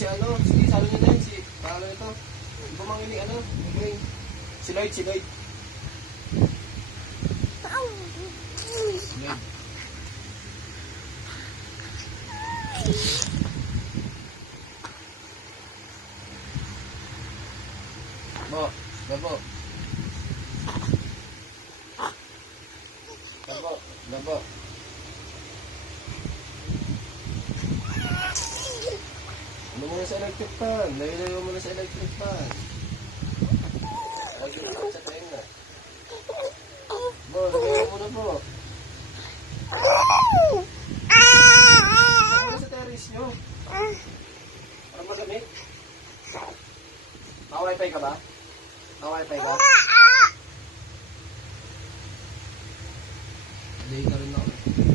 si ano, sige, salo nyo na yun, si, paano ito? Bumangili, ano, okay. Si Lloyd, si Lloyd. Lloyd. Bo, gabo. Gabo, gabo. Ano muna sa electric fan? Layo-layo muna sa electric fan. Lagi na sa tayo na. Bo, layo muna po. Ano sa terrace nyo? Ano magamit? Naka-wifi ka ba? Naka-wifi ka? Hindi ka rin ako.